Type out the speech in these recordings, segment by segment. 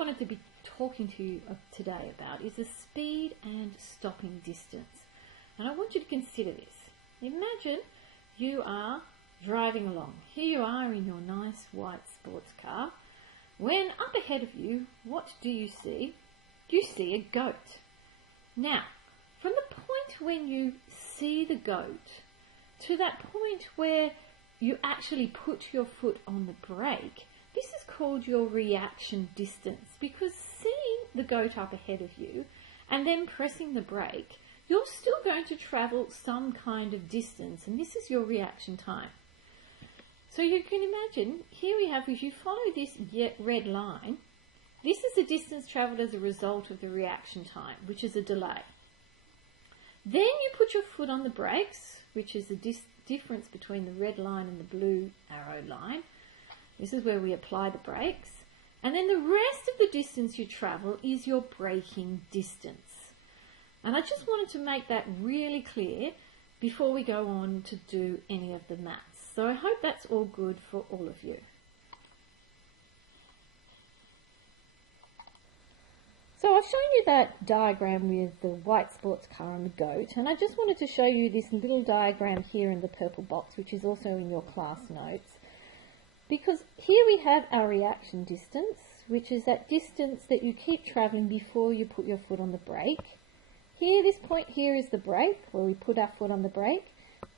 wanted to be talking to you today about is the speed and stopping distance. And I want you to consider this. Imagine you are driving along. Here you are in your nice white sports car. When up ahead of you, what do you see? You see a goat. Now, from the point when you see the goat to that point where you actually put your foot on the brake, this is called your reaction distance, because seeing the goat up ahead of you and then pressing the brake, you're still going to travel some kind of distance, and this is your reaction time. So you can imagine, here we have, if you follow this red line, this is the distance travelled as a result of the reaction time, which is a delay. Then you put your foot on the brakes, which is the difference between the red line and the blue arrow line. This is where we apply the brakes. And then the rest of the distance you travel is your braking distance. And I just wanted to make that really clear before we go on to do any of the maths. So I hope that's all good for all of you. So I've shown you that diagram with the white sports car and the goat, and I just wanted to show you this little diagram here in the purple box, which is also in your class notes. Because here we have our reaction distance, which is that distance that you keep travelling before you put your foot on the brake. Here, this point here is the brake, where we put our foot on the brake,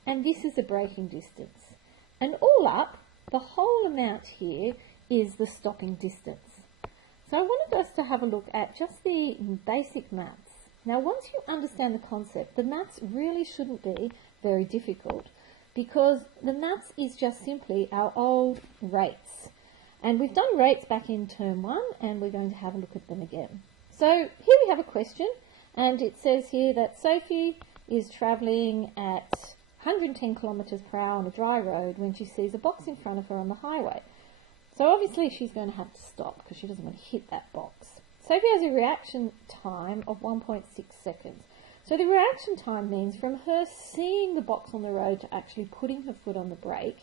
and this is the braking distance. And all up, the whole amount here is the stopping distance. So I wanted us to have a look at just the basic maths. Now, once you understand the concept, the maths really shouldn't be very difficult, because the maths is just simply our old rates. And we've done rates back in term 1, and we're going to have a look at them again. So here we have a question, and it says here that Sophie is travelling at 110 kilometres per hour on a dry road when she sees a box in front of her on the highway. So obviously she's going to have to stop because she doesn't want to hit that box. Sophie has a reaction time of 1.6 seconds. So the reaction time means from her seeing the box on the road to actually putting her foot on the brake,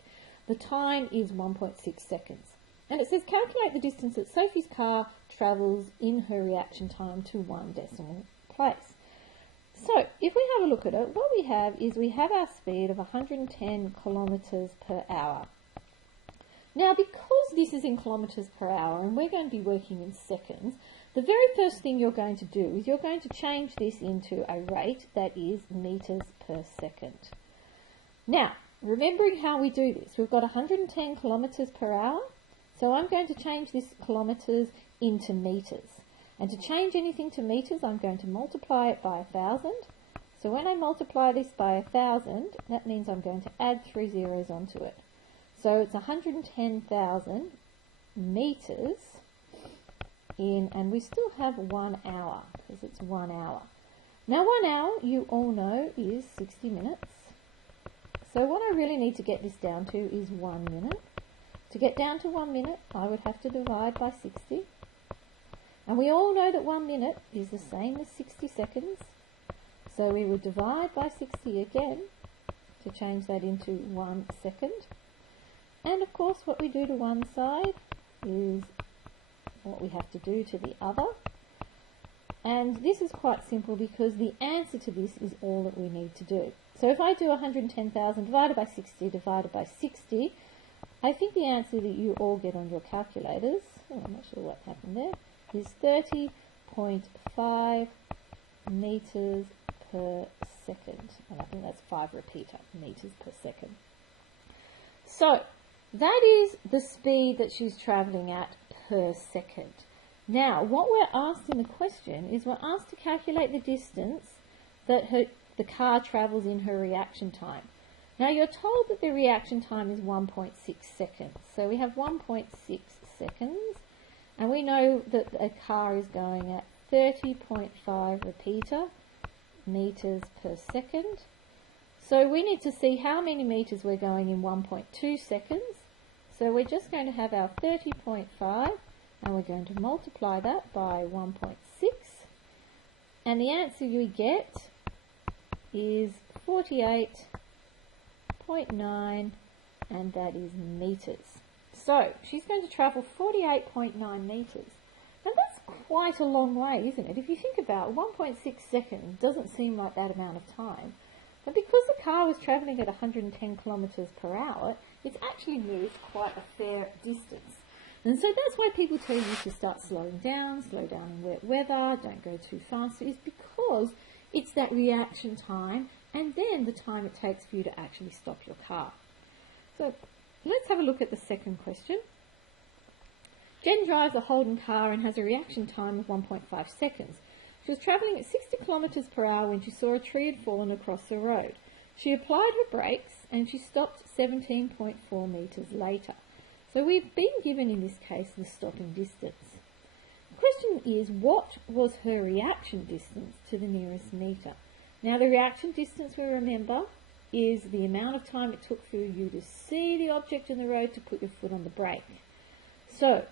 the time is 1.6 seconds. And it says calculate the distance that Sophie's car travels in her reaction time to one decimal place. So if we have a look at it, what we have is we have our speed of 110 kilometres per hour. Now, because this is in kilometres per hour and we're going to be working in seconds, the very first thing you're going to do is you're going to change this into a rate that is metres per second. Now, remembering how we do this, we've got 110 kilometres per hour, so I'm going to change this kilometres into metres. And to change anything to metres, I'm going to multiply it by 1,000. So when I multiply this by 1,000, that means I'm going to add 3 zeros onto it. So it's 110,000 metres in, and we still have 1 hour, because it's 1 hour. Now 1 hour, you all know, is 60 minutes. So what I really need to get this down to is 1 minute. To get down to 1 minute, I would have to divide by 60. And we all know that 1 minute is the same as 60 seconds. So we would divide by 60 again to change that into 1 second. And of course what we do to one side is what we have to do to the other. And this is quite simple because the answer to this is all that we need to do. So if I do 110,000 divided by 60, I think the answer that you all get on your calculators, I'm not sure what happened there, is 30.5 metres per second. And I think that's 5 repeater metres per second. So that is the speed that she's travelling at per second. Now, what we're asked in the question is we're asked to calculate the distance that the car travels in her reaction time. Now, you're told that the reaction time is 1.6 seconds. So we have 1.6 seconds, and we know that a car is going at 30.5 repeater metres per second. So we need to see how many metres we're going in 1.2 seconds. So we're just going to have our 30.5 and we're going to multiply that by 1.6. And the answer we get is 48.9, and that is metres. So she's going to travel 48.9 metres. Now that's quite a long way, isn't it? If you think about it, 1.6 seconds doesn't seem like that amount of time. But because the car was travelling at 110 kilometres per hour, it's actually moved quite a fair distance. And so that's why people tell you to start slowing down, slow down in wet weather, don't go too fast, is because it's that reaction time and then the time it takes for you to actually stop your car. So let's have a look at the second question. Jen drives a Holden car and has a reaction time of 1.5 seconds. She was travelling at 60 kilometres per hour when she saw a tree had fallen across the road. She applied her brakes and she stopped 17.4 metres later. So we've been given in this case the stopping distance. The question is, what was her reaction distance to the nearest metre? Now the reaction distance, we remember, is the amount of time it took for you to see the object in the road to put your foot on the brake. So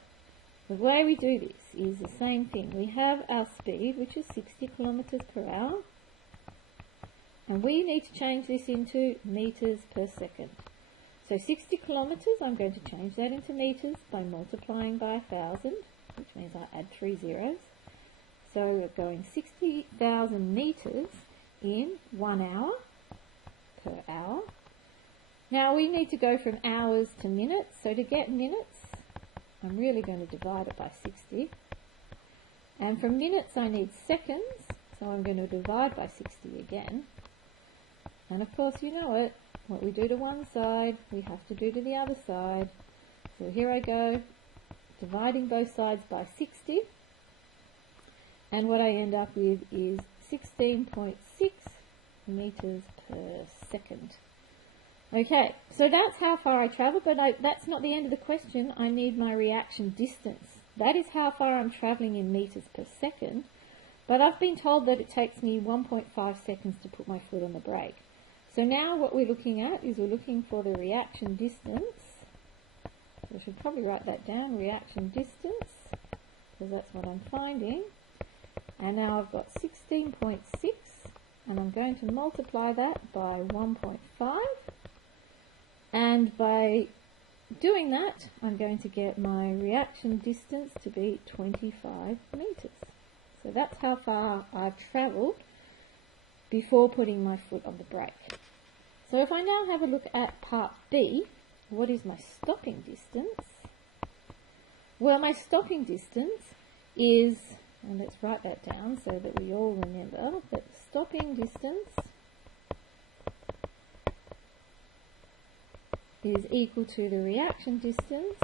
the way we do this is the same thing. We have our speed, which is 60 kilometres per hour, and we need to change this into metres per second. So 60 kilometres, I'm going to change that into metres by multiplying by 1,000, which means I add 3 zeros. So we're going 60,000 metres in 1 hour per hour. Now we need to go from hours to minutes. So to get minutes, I'm really going to divide it by 60. And from minutes I need seconds, so I'm going to divide by 60 again. And of course you know it, what we do to one side, we have to do to the other side. So here I go, dividing both sides by 60. And what I end up with is 16.6 metres per second. Okay, so that's how far I travel, but that's not the end of the question. I need my reaction distance. That is how far I'm travelling in metres per second, but I've been told that it takes me 1.5 seconds to put my foot on the brake. So now what we're looking at is we're looking for the reaction distance. So I should probably write that down, reaction distance, because that's what I'm finding. And now I've got 16.6, and I'm going to multiply that by 1.5. And by doing that, I'm going to get my reaction distance to be 25 metres. So that's how far I've travelled before putting my foot on the brake. So if I now have a look at part B, what is my stopping distance? Well, my stopping distance is, and let's write that down so that we all remember, that stopping distance is equal to the reaction distance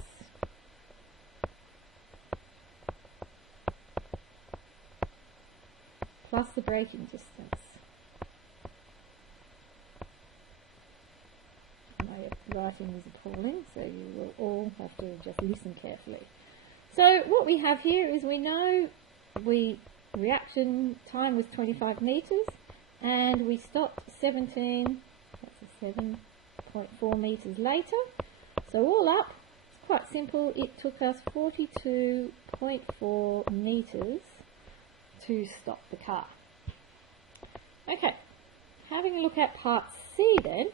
plus the braking distance. My writing is appalling, so you will all have to just listen carefully. So what we have here is we know reaction time was 25 metres and we stopped 7.4 metres later. So all up, it's quite simple, it took us 42.4 metres to stop the car. Okay, having a look at part C then,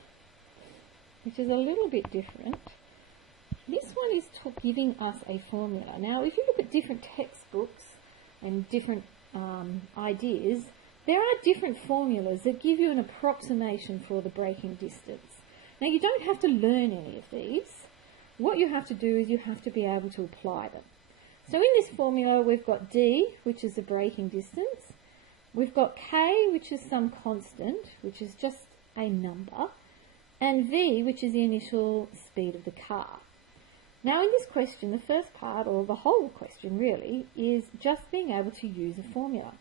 which is a little bit different. This one is giving us a formula. Now if you look at different textbooks and different ideas, there are different formulas that give you an approximation for the braking distance. Now you don't have to learn any of these. What you have to do is you have to be able to apply them. So in this formula we've got D, which is the braking distance. We've got K, which is some constant, which is just a number. And V, which is the initial speed of the car. Now in this question, the first part, or the whole question really, is just being able to use a formula.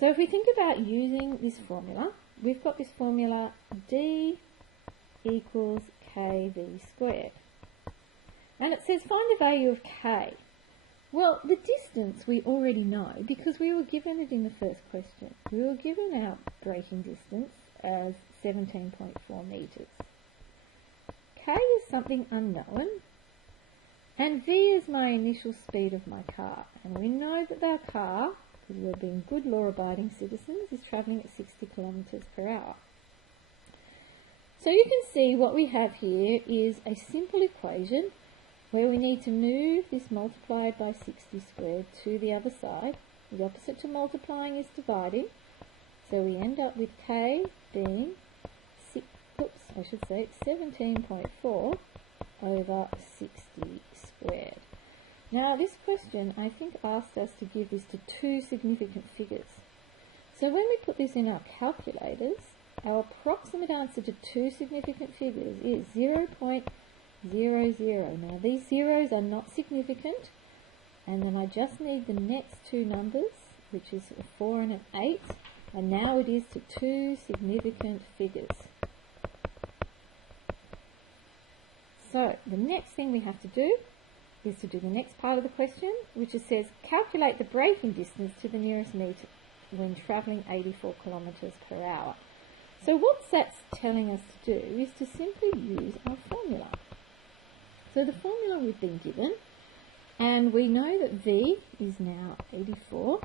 So if we think about using this formula, we've got this formula D equals KV squared. And it says find the value of K. Well, the distance we already know because we were given it in the first question. We were given our braking distance as 17.4 metres. K is something unknown, and V is my initial speed of my car. And we know that our car, because we're being good law-abiding citizens, is travelling at 60 kilometres per hour. So you can see what we have here is a simple equation where we need to move this multiplied by 60 squared to the other side. The opposite to multiplying is dividing. So we end up with k being 17.4 over 60 squared. Now this question, I think, asked us to give this to two significant figures. So when we put this in our calculators, our approximate answer to two significant figures is 0.00. Now these zeros are not significant, and then I just need the next two numbers, which is a 4 and an 8, and now it is to two significant figures. So the next thing we have to do is to do the next part of the question, which it says calculate the braking distance to the nearest metre when travelling 84 kilometres per hour. So what that's telling us to do is to simply use our formula. So the formula we've been given, and we know that V is now 84.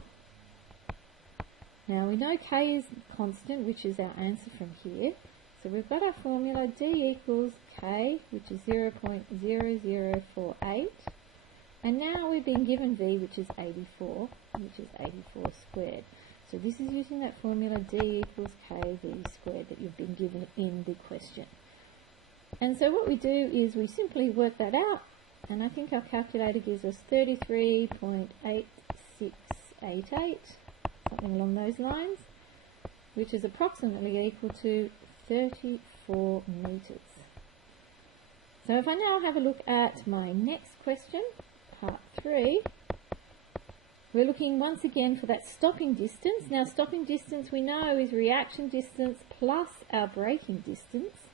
Now we know K is constant, which is our answer from here. So we've got our formula D equals K, which is 0.0048. And now we've been given V, which is 84, which is 84 squared. So this is using that formula D equals K V squared that you've been given in the question. And so what we do is we simply work that out, and I think our calculator gives us 33.8688, something along those lines, which is approximately equal to 34 metres. So if I now have a look at my next question, part 3, we're looking once again for that stopping distance. Now stopping distance we know is reaction distance plus our braking distance.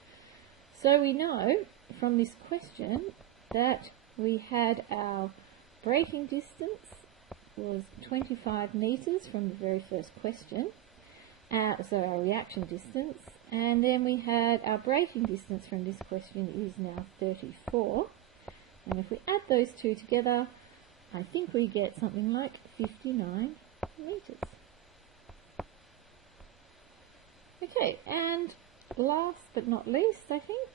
So we know from this question that we had our braking distance was 25 metres from the very first question, so our reaction distance, and then we had our braking distance from this question is now 34, and if we add those two together, I think we get something like 59 metres. Okay, and last but not least, I think,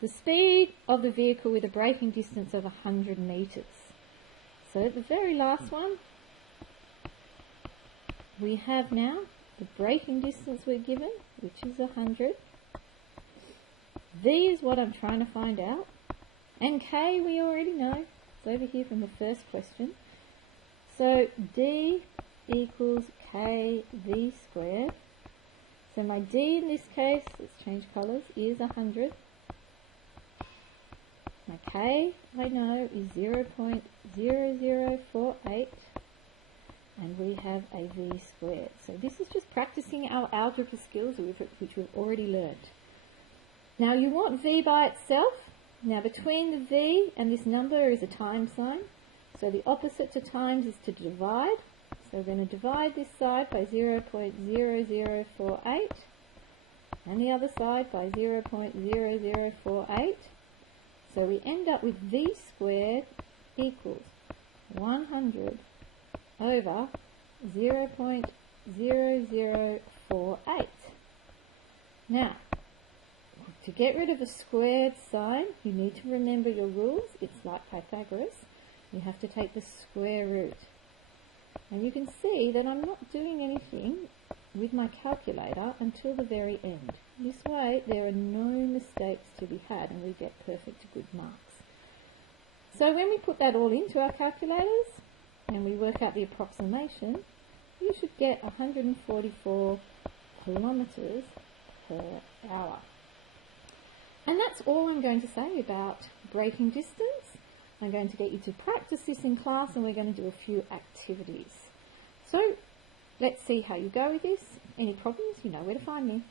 the speed of the vehicle with a braking distance of 100 metres. So the very last one, we have now the braking distance we're given, which is 100. V is what I'm trying to find out. And K we already know. It's over here from the first question. So D equals KV squared. So my D in this case, let's change colours, is 100. My K, I know, is 0.0048, and we have a V squared. So this is just practicing our algebra skills, which we've already learned. Now you want V by itself. Now between the V and this number is a times sign. So the opposite to times is to divide. So we're going to divide this side by 0.0048 and the other side by 0.0048. So we end up with V squared equals 100 over 0.0048. Now, to get rid of a squared sign, you need to remember your rules. It's like Pythagoras. You have to take the square root. And you can see that I'm not doing anything with my calculator until the very end. This way there are no mistakes to be had and we get perfect good marks. So when we put that all into our calculators and we work out the approximation, you should get 144 kilometres per hour. And that's all I'm going to say about braking distance. I'm going to get you to practice this in class and we're going to do a few activities. So let's see how you go with this. Any problems, you know where to find me.